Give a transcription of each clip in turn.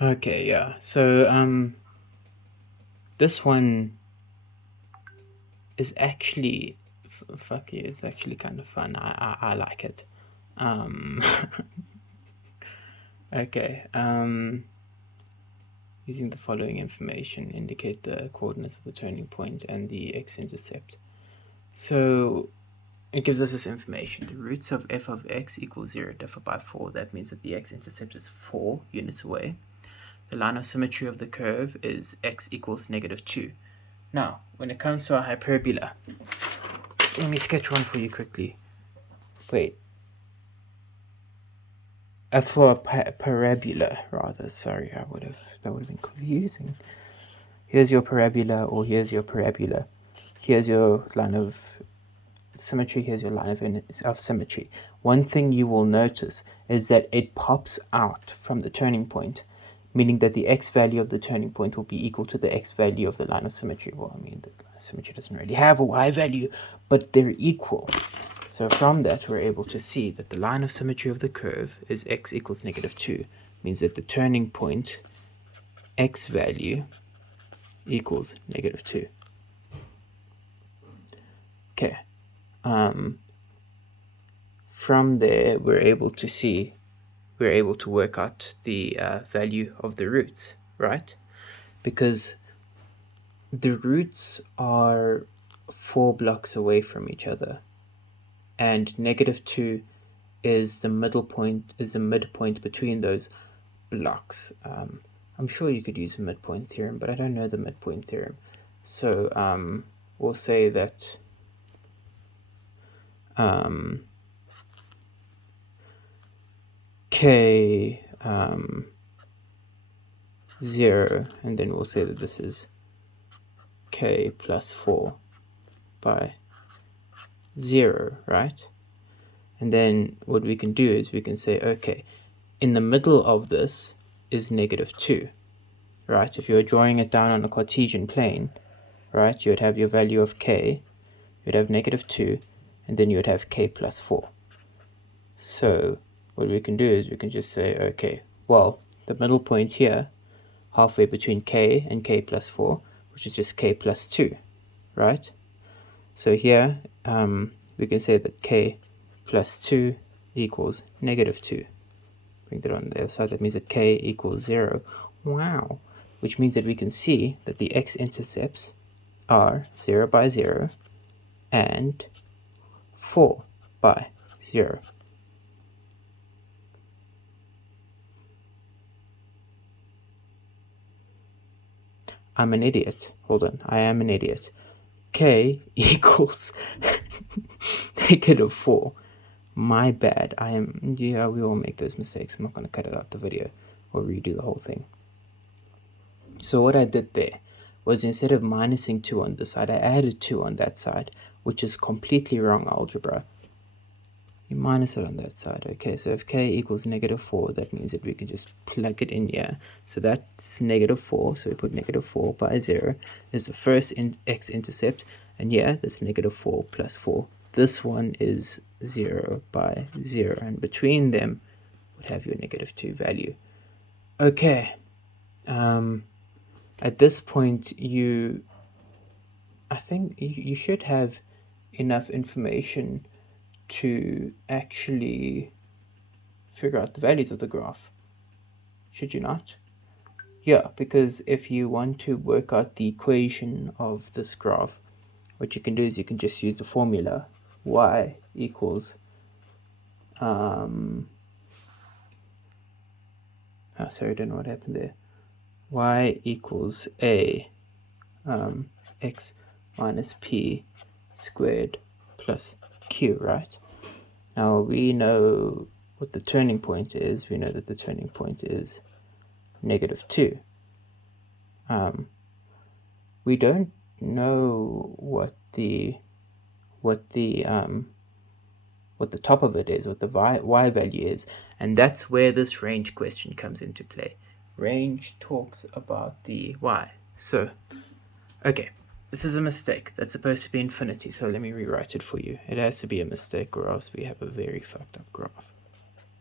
Okay, yeah. So this one is actually fuck you, it's actually kind of fun. I like it. Um okay. Using the following information, indicate the coordinates of the turning point and the x-intercept. So it gives us this information. The roots of f of x equals 0 differ by 4. That means that the x-intercept is 4 units away. The line of symmetry of the curve is x equals -2. Now, when it comes to a hyperbola, let me sketch one for you quickly. Wait. For a parabola, rather. Sorry, that would have been confusing. Here's your parabola, or here's your parabola. Here's your line of symmetry. Here's your line of symmetry. One thing you will notice is that it pops out from the turning point, meaning that the x value of the turning point will be equal to the x value of the line of symmetry. Well, I mean, the line of symmetry doesn't really have a y value, but they're equal. So from that, we're able to see that the line of symmetry of the curve is x equals -2, means that the turning point x value equals -2. Okay. From there, we're able to work out the value of the roots, right? Because the roots are 4 blocks away from each other, and -2 is the midpoint between those blocks. I'm sure you could use a midpoint theorem, but I don't know the midpoint theorem. So we'll say that k 0, and then we'll say that this is k plus 4 by 0, right? And then what we can do is we can say, okay, in the middle of this is -2, right? If you're drawing it down on a Cartesian plane, right, you would have your value of k, you'd have -2, and then you would have k plus 4. So what we can do is we can just say, okay, well, the middle point here, halfway between k and k plus 4, which is just k plus 2, right? So here we can say that k plus 2 equals -2. Bring that on the other side. That means that k equals 0. Wow. Which means that we can see that the x-intercepts are 0 by 0 and 4 by 0. I'm an idiot. Hold on. I am an idiot. K equals -4. My bad. Yeah, we all make those mistakes. I'm not going to cut it out the video or redo the whole thing. So what I did there was, instead of minusing 2 on this side, I added 2 on that side, which is completely wrong algebra. You minus it on that side. Okay, so if k equals -4, that means that we can just plug it in here. So that's -4, so we put -4 by 0 is the first x-intercept, and yeah, that's -4 plus 4. This one is 0 by 0, and between them would have your -2 value. Okay, at this point, I think you should have enough information to actually figure out the values of the graph, should you not? Yeah, because if you want to work out the equation of this graph, what you can do is you can just use the formula y equals sorry, I don't know what happened there. Y equals a x minus p squared plus q, right? Now we know what the turning point is. We know that the turning point is -2. We don't know what the top of it is, what the y value is, and that's where this range question comes into play. Range talks about the y. So, okay, this is a mistake. That's supposed to be infinity, so let me rewrite it for you. It has to be a mistake, or else we have a very fucked up graph.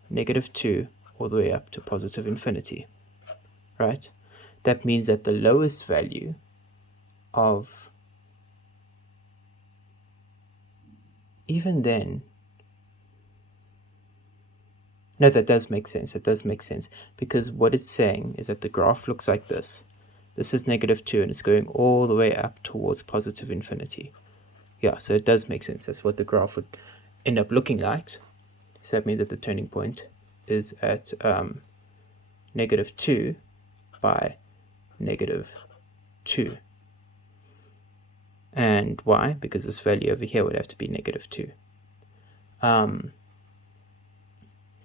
-2 all the way up to positive infinity. right? That means that the lowest value of, even then, no, that does make sense. It does make sense, because what it's saying is that the graph looks like this. This is -2, and it's going all the way up towards positive infinity. Yeah, so it does make sense. That's what the graph would end up looking like. So that means that the turning point is at -2 by -2. And why? Because this value over here would have to be -2.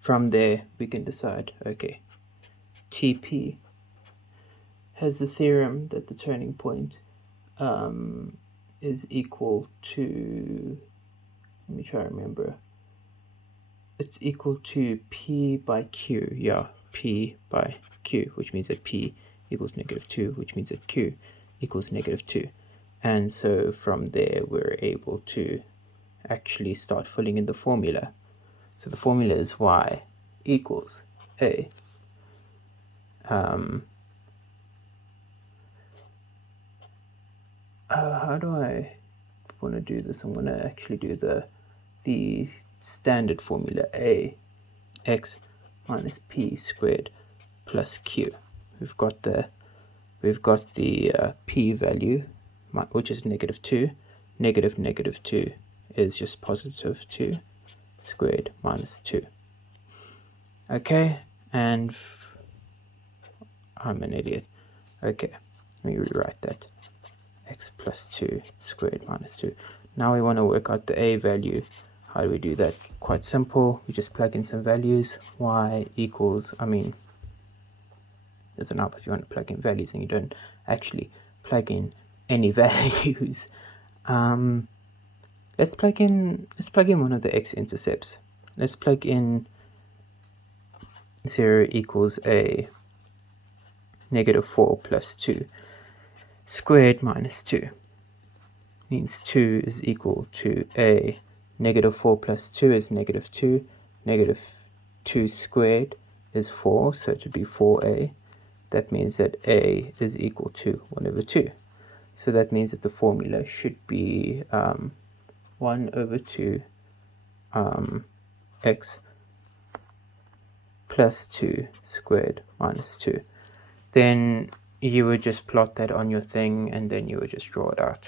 From there, we can decide, okay, TP has the theorem that the turning point is equal to, let me try to remember, it's equal to P by Q, yeah, P by Q, which means that P equals -2, which means that Q equals -2. And so from there, we're able to actually start filling in the formula. So the formula is y equals a. How do I want to do this? I'm going to actually do the standard formula, a x minus p squared plus q. We've got the p value, which is -2. -2 is just +2 squared minus 2. Okay, and I'm an idiot. Okay, let me rewrite that. X plus 2 squared minus 2. Now we want to work out the a value. How do we do that? Quite simple. We just plug in some values. Y equals, there's an help if you want to plug in values and you don't actually plug in any values. Let's plug in one of the x-intercepts. Let's plug in 0 equals a -4 plus 2 squared minus 2. Means 2 is equal to a. -4 plus 2 is -2. -2 squared is 4, so it would be 4a. That means that a is equal to 1/2. So that means that the formula should be 1/2 x plus 2 squared minus 2. Then you would just plot that on your thing, and then you would just draw it out.